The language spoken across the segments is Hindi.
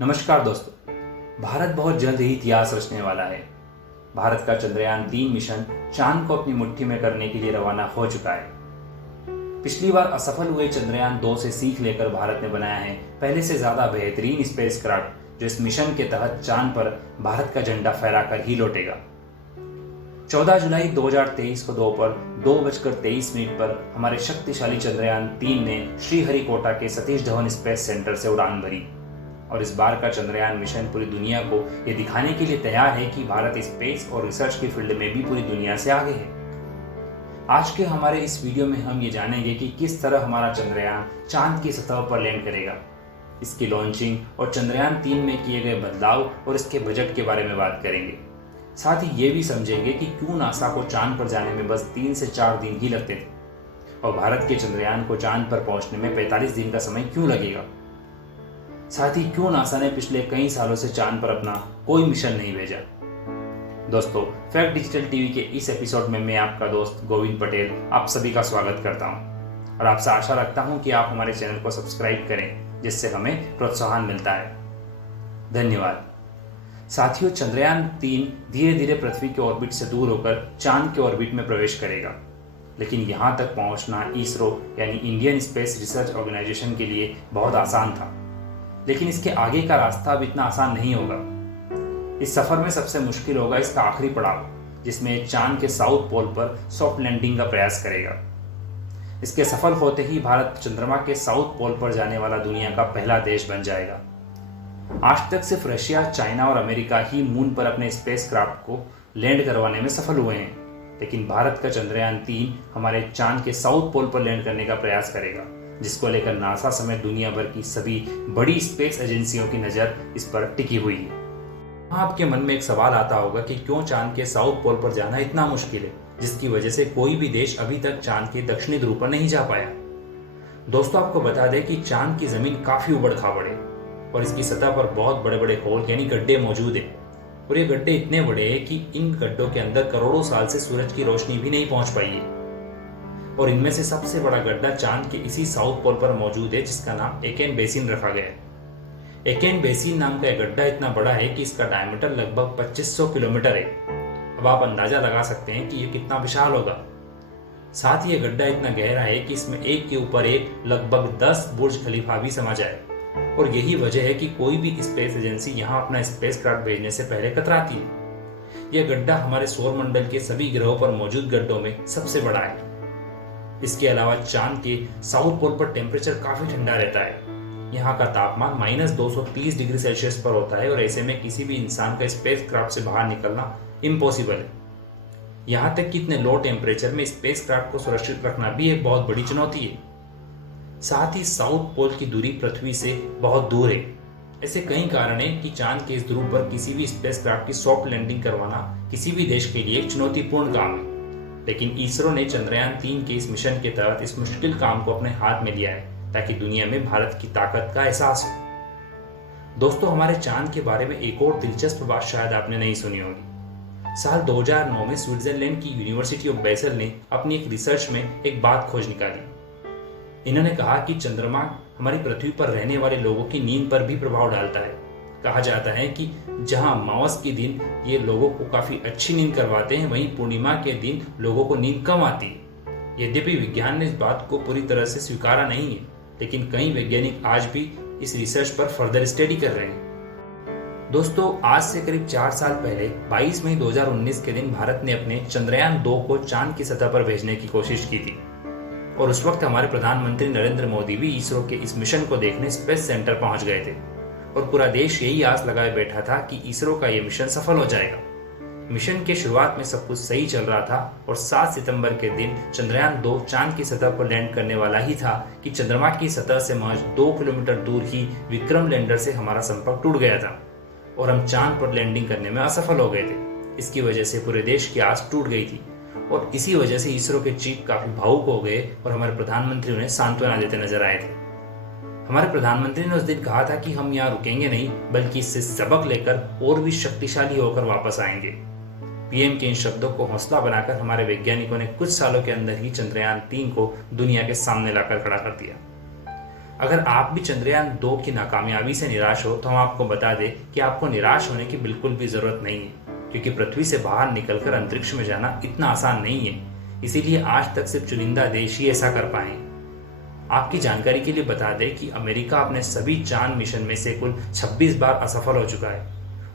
नमस्कार दोस्तों। भारत बहुत जल्द ही इतिहास रचने वाला है। भारत का चंद्रयान 3 मिशन चांद को अपनी मुट्ठी में करने के लिए रवाना हो चुका है। पिछली बार असफल हुए चंद्रयान 2 से सीख लेकर भारत ने बनाया है पहले से ज्यादा बेहतरीन स्पेसक्राफ्ट, जो इस मिशन के तहत चांद पर भारत का झंडा फहराकर ही लौटेगा। 14 जुलाई 2023 को दोपहर 2:23 पर हमारे शक्तिशाली चंद्रयान 3 ने श्रीहरिकोटा के सतीश धवन स्पेस सेंटर से उड़ान भरी। और इस बार का चंद्रयान मिशन पूरी दुनिया को यह दिखाने के लिए तैयार है कि भारत स्पेस और रिसर्च की फील्ड में भी पूरी दुनिया से आगे है। आज के हमारे इस वीडियो में हम ये जानेंगे कि किस तरह हमारा चंद्रयान चांद की सतह पर लैंड करेगा, इसकी लॉन्चिंग और चंद्रयान 3 में किए गए बदलाव और इसके बजट के बारे में बात करेंगे। साथ ही ये भी समझेंगे कि क्यों नासा को चांद पर जाने में बस 3 से 4 दिन ही लगते थे और भारत के चंद्रयान को चांद पर पहुंचने में 45 दिन का समय क्यों लगेगा। साथ ही क्यों नासा ने पिछले कई सालों से चांद पर अपना कोई मिशन नहीं भेजा। दोस्तों, फैक्ट डिजिटल टीवी के इस एपिसोड में मैं आपका दोस्त गोविंद पटेल आप सभी का स्वागत करता हूं और आपसे आशा रखता हूं कि आप हमारे चैनल को सब्सक्राइब करें, जिससे हमें प्रोत्साहन मिलता है। धन्यवाद। साथियों, चंद्रयान 3 धीरे धीरे पृथ्वी के ऑर्बिट से दूर होकर चांद के ऑर्बिट में प्रवेश करेगा, लेकिन यहां तक पहुंचना इसरो यानी इंडियन स्पेस रिसर्च ऑर्गेनाइजेशन के लिए बहुत आसान था। लेकिन इसके आगे का रास्ता अब इतना आसान नहीं होगा। इस सफर में सबसे मुश्किल होगा इसका आखिरी पड़ाव, जिसमें चांद के साउथ पोल पर सॉफ्ट लैंडिंग का प्रयास करेगा। इसके सफल होते ही भारत चंद्रमा के साउथ पोल पर जाने वाला दुनिया का पहला देश बन जाएगा। आज तक सिर्फ रशिया, चाइना और अमेरिका ही मून पर अपने स्पेसक्राफ्ट को लैंड करवाने में सफल हुए हैं, लेकिन भारत का चंद्रयान 3 हमारे चांद के साउथ पोल पर लैंड करने का प्रयास करेगा, जिसको लेकर नासा समेत दुनिया भर की सभी बड़ी स्पेस एजेंसियों की नजर इस पर टिकी हुई है। आपके मन में एक सवाल आता होगा कि क्यों चांद के साउथ पोल पर जाना इतना मुश्किल है, जिसकी वजह से कोई भी देश अभी तक चांद के दक्षिणी ध्रुव पर नहीं जा पाया। दोस्तों, आपको बता दें कि चांद की जमीन काफी उबड़ खाबड़ है और इसकी सतह पर बहुत बड़े बड़े होल यानी गड्ढे मौजूद है। और ये गड्ढे इतने बड़े हैं कि इन गड्ढों के अंदर करोड़ों साल से सूरज की रोशनी भी नहीं पहुंच पाई है। और इनमें से सबसे बड़ा गड्ढा चांद के इसी साउथ पोल पर मौजूद है, जिसका नाम एकेन बेसिन रखा गया है। एकेन बेसिन नाम का यह गड्ढा इतना बड़ा है कि इसका डायमीटर लगभग 2500 किलोमीटर है। अब आप अंदाजा लगा सकते हैं कि यह कितना विशाल होगा। साथ ही यह गड्ढा इतना गहरा है कि इसमें एक के ऊपर एक लगभग 10 बुर्ज खलीफा भी समा जाए। और यही वजह है कि कोई भी स्पेस एजेंसी यहाँ अपना स्पेसक्राफ्ट भेजने से पहले कतराती है। यह गड्ढा हमारे सौर मंडल के सभी ग्रहों पर मौजूद गड्ढों में सबसे बड़ा है। इसके अलावा चांद के साउथ पोल पर टेम्परेचर काफी ठंडा रहता है। यहाँ का तापमान -230 डिग्री सेल्सियस पर होता है और ऐसे में किसी भी इंसान का स्पेसक्राफ्ट से बाहर निकलना इम्पॉसिबल है। यहाँ तक कि इतने लो टेम्परेचर में स्पेसक्राफ्ट को सुरक्षित रखना भी एक बहुत बड़ी चुनौती है। साथ ही साउथ पोल की दूरी पृथ्वी से बहुत दूर है। ऐसे कई कारण हैं कि चांद के इस ध्रुव पर किसी भी स्पेसक्राफ्ट की सॉफ्ट लैंडिंग करवाना किसी भी देश के लिए एक चुनौतीपूर्ण काम है। लेकिन इसरो ने चंद्रयान 3 के इस मिशन के तहत इस मुश्किल काम को अपने हाथ में लिया है, ताकि दुनिया में भारत की ताकत का एहसास हो। दोस्तों, हमारे चांद के बारे में एक और दिलचस्प बात शायद आपने नहीं सुनी होगी। साल 2009 में स्विट्जरलैंड की यूनिवर्सिटी ऑफ बेसल ने अपनी एक रिसर्च में एक बात खोज निकाली। इन्होंने कहा कि चंद्रमा हमारी पृथ्वी पर रहने वाले लोगों की नींद पर भी प्रभाव डालता है। कहा जाता है कि जहां अमावस के दिन ये लोगों को काफी अच्छी नींद करवाते हैं, वहीं पूर्णिमा के दिन लोगों को नींद कम आती है। यद्यपि विज्ञान ने इस बात को पूरी तरह से स्वीकारा नहीं है, लेकिन कई वैज्ञानिक आज भी इस रिसर्च पर फर्दर स्टडी कर रहे हैं। दोस्तों, आज से करीब 4 साल पहले 22 मई 2019 के दिन भारत ने अपने चंद्रयान 2 को चांद की सतह पर भेजने की कोशिश की थी और उस वक्त हमारे प्रधानमंत्री नरेंद्र मोदी भी इसरो के इस मिशन को देखने स्पेस सेंटर पहुंच गए थे और पूरा देश यही आस लगाए बैठा था कि इसरो का यह मिशन सफल हो जाएगा। मिशन के शुरुआत में सब कुछ सही चल रहा था और 7 सितंबर के दिन चंद्रयान 2 चांद की सतह पर लैंड करने वाला ही था कि चंद्रमा की सतह से महज 2 किलोमीटर दूर ही विक्रम लैंडर से हमारा संपर्क टूट गया था और हम चांद पर लैंडिंग करने में असफल हो गए थे। इसकी वजह से पूरे देश की आस टूट गई थी और इसी वजह से इसरो के चीफ काफी भावुक हो गए और हमारे प्रधानमंत्री उन्हें सांत्वना देते नजर आए थे। हमारे प्रधानमंत्री ने उस दिन कहा था कि हम यहाँ रुकेंगे नहीं, बल्कि इससे सबक लेकर और भी शक्तिशाली होकर वापस आएंगे। पीएम के इन शब्दों को हौसला बनाकर हमारे वैज्ञानिकों ने कुछ सालों के अंदर ही चंद्रयान 3 को दुनिया के सामने लाकर खड़ा कर दिया। अगर आप भी चंद्रयान 2 की नाकामयाबी से निराश हो तो हम आपको बता दें कि आपको निराश होने की बिल्कुल भी जरूरत नहीं है, क्योंकि पृथ्वी से बाहर निकलकर अंतरिक्ष में जाना इतना आसान नहीं है। इसीलिए आज तक सिर्फ चुनिंदा देश ही ऐसा कर पाए। आपकी जानकारी के लिए बता दें कि अमेरिका अपने सभी चांद मिशन में से कुल 26 बार असफल हो चुका है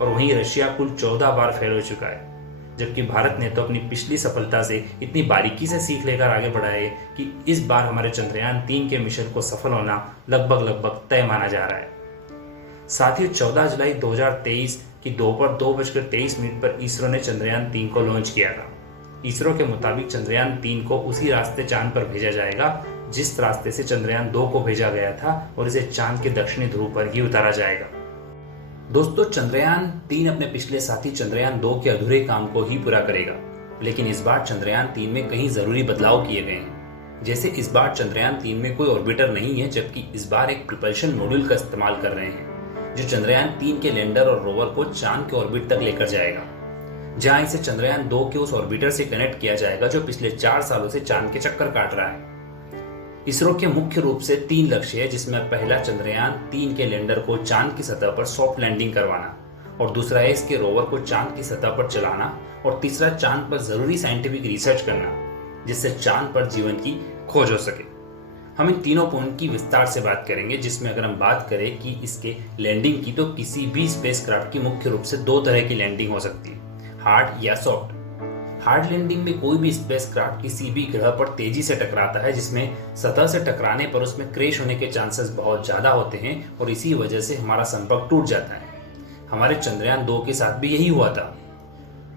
और वहीं रशिया कुल 14 बार फेल हो चुका है, जबकि भारत ने तो अपनी पिछली सफलता से इतनी बारीकी से सीख लेकर आगे बढ़ा है कि इस बार हमारे चंद्रयान 3 के मिशन को सफल होना लगभग तय माना जा रहा है। साथ ही 14 जुलाई 2023 की दोपहर 2:23 पर इसरो ने चंद्रयान 3 को लॉन्च किया था। इसरो के मुताबिक चंद्रयान 3 को उसी रास्ते चांद पर भेजा जाएगा जिस रास्ते से चंद्रयान 2 को भेजा गया था और इसे चांद के दक्षिणी ध्रुव पर ही उतारा जाएगा। दोस्तों, चंद्रयान 3 अपने पिछले साथी चंद्रयान 2 के अधूरे काम को ही पूरा करेगा, लेकिन इस बार चंद्रयान 3 में कई जरूरी बदलाव किए गए हैं। जैसे इस बार चंद्रयान 3 में कोई ऑर्बिटर नहीं है, जबकि इस बार एक प्रोपल्शन मॉड्यूल का इस्तेमाल कर रहे हैं जो चंद्रयान 3 के लैंडर और रोवर को चांद के ऑर्बिट तक लेकर जाएगा, जहां इसे चंद्रयान 2 के उस ऑर्बिटर से कनेक्ट किया जाएगा जो पिछले 4 सालों से चांद के चक्कर काट रहा है। इसरो के मुख्य रूप से 3 लक्ष्य है, जिसमें पहला चंद्रयान 3 के लैंडर को चांद की सतह पर सॉफ्ट लैंडिंग करवाना, और दूसरा है इसके रोवर को चांद की सतह पर चलाना, और तीसरा चांद पर जरूरी साइंटिफिक रिसर्च करना जिससे चांद पर जीवन की खोज हो सके। हम इन तीनों पॉइंट की विस्तार से बात करेंगे, जिसमें अगर हम बात करें कि इसके लैंडिंग की, तो किसी भी स्पेसक्राफ्ट की मुख्य रूप से 2 तरह की लैंडिंग हो सकती है, हार्ड या सॉफ्ट। हार्ड लैंडिंग में कोई भी स्पेसक्राफ्ट किसी भी ग्रह पर तेजी से टकराता है, जिसमें सतह से टकराने पर उसमें क्रैश होने के चांसेस बहुत ज्यादा होते हैं और इसी वजह से हमारा संपर्क टूट जाता है। हमारे चंद्रयान 2 के साथ भी यही हुआ था,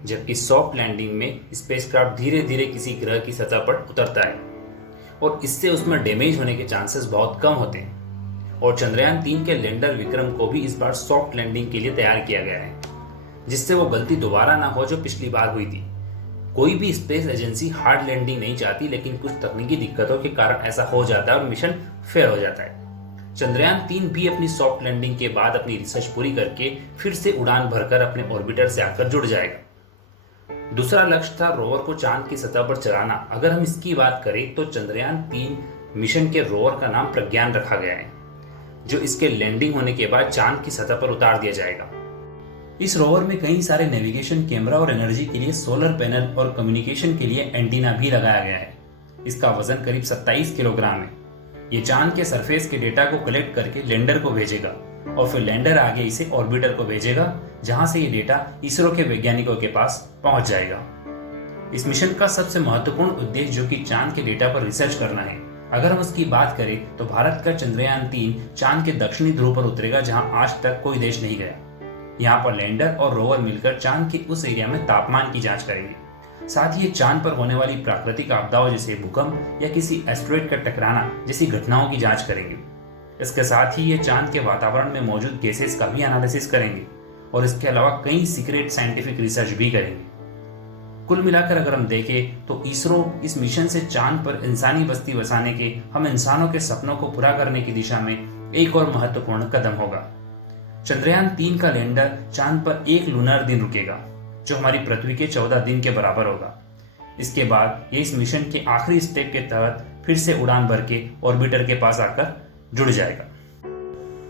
जबकि सॉफ्ट लैंडिंग में स्पेसक्राफ्ट धीरे धीरे किसी ग्रह की सतह पर उतरता है और इससे उसमें डैमेज होने के चांसेस बहुत कम होते हैं। और चंद्रयान 3 के लैंडर विक्रम को भी इस बार सॉफ्ट लैंडिंग के लिए तैयार किया गया है, जिससे वो गलती दोबारा ना हो जो पिछली बार हुई थी। कोई भी स्पेस एजेंसी हार्ड लैंडिंग नहीं चाहती, लेकिन कुछ तकनीकी दिक्कतों के कारण ऐसा हो जाता है और मिशन फेल हो जाता है। चंद्रयान 3 भी अपनी सॉफ्ट लैंडिंग के बाद अपनी रिसर्च पूरी करके फिर से उड़ान भरकर अपने ऑर्बिटर से आकर जुड़ जाएगा। दूसरा लक्ष्य था रोवर को चांद की सतह पर चलाना। अगर हम इसकी बात करें तो चंद्रयान 3 मिशन के रोवर का नाम प्रज्ञान रखा गया है, जो इसके लैंडिंग होने के बाद चांद की सतह पर उतार दिया जाएगा। इस रोवर में कई सारे नेविगेशन, कैमरा और एनर्जी के लिए सोलर पैनल और कम्युनिकेशन के लिए एंटीना भी लगाया गया है। इसका वजन करीब 27 किलोग्राम है। ये चांद के सरफेस के डेटा को कलेक्ट करके लैंडर को भेजेगा और फिर लैंडर आगे इसे ऑर्बिटर को भेजेगा, जहां से ये डेटा इसरो के वैज्ञानिकों के पास पहुंच जाएगा। इस मिशन का सबसे महत्वपूर्ण उद्देश्य जो कि चांद के डेटा पर रिसर्च करना है। अगर हम उसकी बात करें तो भारत का चंद्रयान 3 चांद के दक्षिणी ध्रुव पर उतरेगा, जहां आज तक कोई देश नहीं गया। यहाँ पर लैंडर और रोवर मिलकर चांद के उस एरिया में तापमान की जांच करेंगे। साथ ही ये चांद पर होने वाली प्राकृतिक आपदाओं जैसे भूकंप या किसी एस्टेरॉयड का टकराना जैसी घटनाओं की जांच करेंगे। इसके साथ ही ये चांद के वातावरण में मौजूद गैसेस का भी एनालिसिस करेंगे और इसके अलावा कई सीक्रेट साइंटिफिक रिसर्च भी करेंगे। कुल मिलाकर अगर हम देखें तो इसरो इस मिशन से चांद पर इंसानी बस्ती बसाने के, हम इंसानों के सपनों को पूरा करने की दिशा में एक और महत्वपूर्ण कदम होगा। चंद्रयान 3 का लैंडर चांद पर 1 लूनर दिन रुकेगा, जो हमारी पृथ्वी के 14 दिन के बराबर होगा। इसके बाद ये इस मिशन के आखिरी स्टेप के तहत फिर से उड़ान भर के ऑर्बिटर के पास आकर जुड़ जाएगा।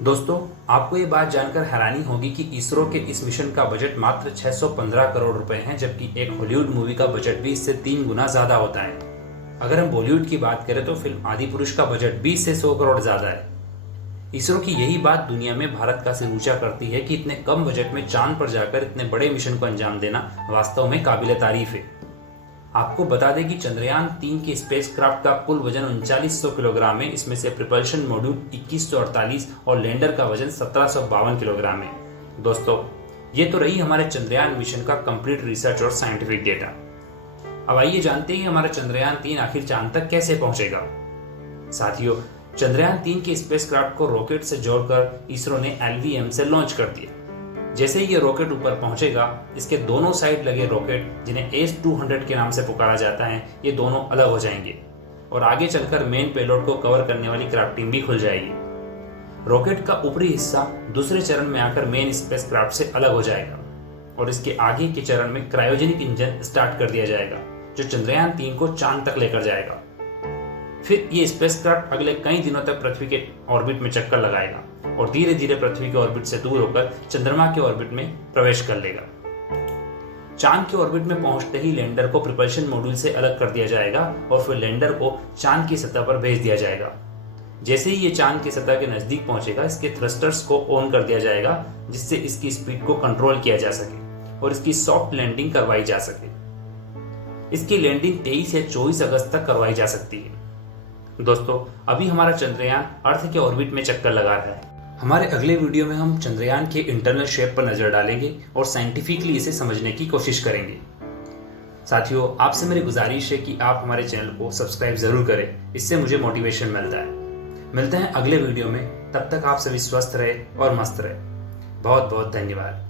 दोस्तों, आपको ये बात जानकर हैरानी होगी कि इसरो के इस मिशन का बजट मात्र 615 करोड़ रुपए है, जबकि एक हॉलीवुड मूवी का बजट भी इससे 3 गुना ज्यादा होता है। अगर हम बॉलीवुड की बात करें तो फिल्म आदिपुरुष का बजट 20 से 100 करोड़ ज्यादा है। इसरो की यही बात दुनिया में भारत का सिर ऊंचा करती है कि इतने कम बजट में चांद पर जाकर इतने बड़े मिशन को अंजाम देना वास्तव में काबिल तारीफ है। आपको बता दें कि चंद्रयान 3 के स्पेसक्राफ्ट का कुल वजन 3900 किलोग्राम है। इसमें से प्रोपल्शन मॉड्यूल 2148 और लैंडर का वजन 1752 किलोग्राम है। दोस्तों, ये तो रही हमारे चंद्रयान मिशन का कंप्लीट रिसर्च और साइंटिफिक डेटा। अब आइए जानते हैं हमारा चंद्रयान 3 आखिर चांद तक कैसे पहुंचेगा। साथियों, चंद्रयान 3 के स्पेसक्राफ्ट को रॉकेट से जोड़कर इसरो ने LVM से लॉन्च कर दिया। जैसे ही ये रॉकेट ऊपर पहुंचेगा, इसके दोनों साइड लगे रॉकेट, जिन्हें S-200 के नाम से पुकारा जाता है, ये दोनों अलग हो जाएंगे और आगे चलकर मेन पेलोड को कवर करने वाली क्राफ्टिंग भी खुल जाएगी। रॉकेट का ऊपरी हिस्सा दूसरे चरण में आकर मेन स्पेसक्राफ्ट से अलग हो जाएगा और इसके आगे के चरण में क्रायोजेनिक इंजन स्टार्ट कर दिया जाएगा, जो चंद्रयान 3 को चांद तक लेकर जाएगा। फिर ये स्पेसक्राफ्ट अगले कई दिनों तक पृथ्वी के ऑर्बिट में चक्कर लगाएगा और धीरे धीरे पृथ्वी के ऑर्बिट से दूर होकर चंद्रमा के ऑर्बिट में प्रवेश कर लेगा। चांद के ऑर्बिट में पहुंचते ही लैंडर को प्रोपल्शन मॉड्यूल से अलग कर दिया जाएगा और फिर लैंडर को चांद की सतह पर भेज दिया जाएगा। जैसे ही ये चांद की सतह के नजदीक पहुंचेगा, इसके थ्रस्टर्स को ऑन कर दिया जाएगा जिससे इसकी स्पीड को कंट्रोल किया जा सके और इसकी सॉफ्ट लैंडिंग करवाई जा सके। इसकी लैंडिंग 23 या 24 अगस्त तक करवाई जा सकती है। दोस्तों, अभी हमारा चंद्रयान अर्थ के ऑर्बिट में चक्कर लगा रहा है। हमारे अगले वीडियो में हम चंद्रयान के इंटरनल शेप पर नजर डालेंगे और साइंटिफिकली इसे समझने की कोशिश करेंगे। साथियों, आपसे मेरी गुजारिश है कि आप हमारे चैनल को सब्सक्राइब जरूर करें, इससे मुझे मोटिवेशन मिलता है। मिलते हैं अगले वीडियो में, तब तक आप सभी स्वस्थ रहे और मस्त रहे। बहुत बहुत धन्यवाद।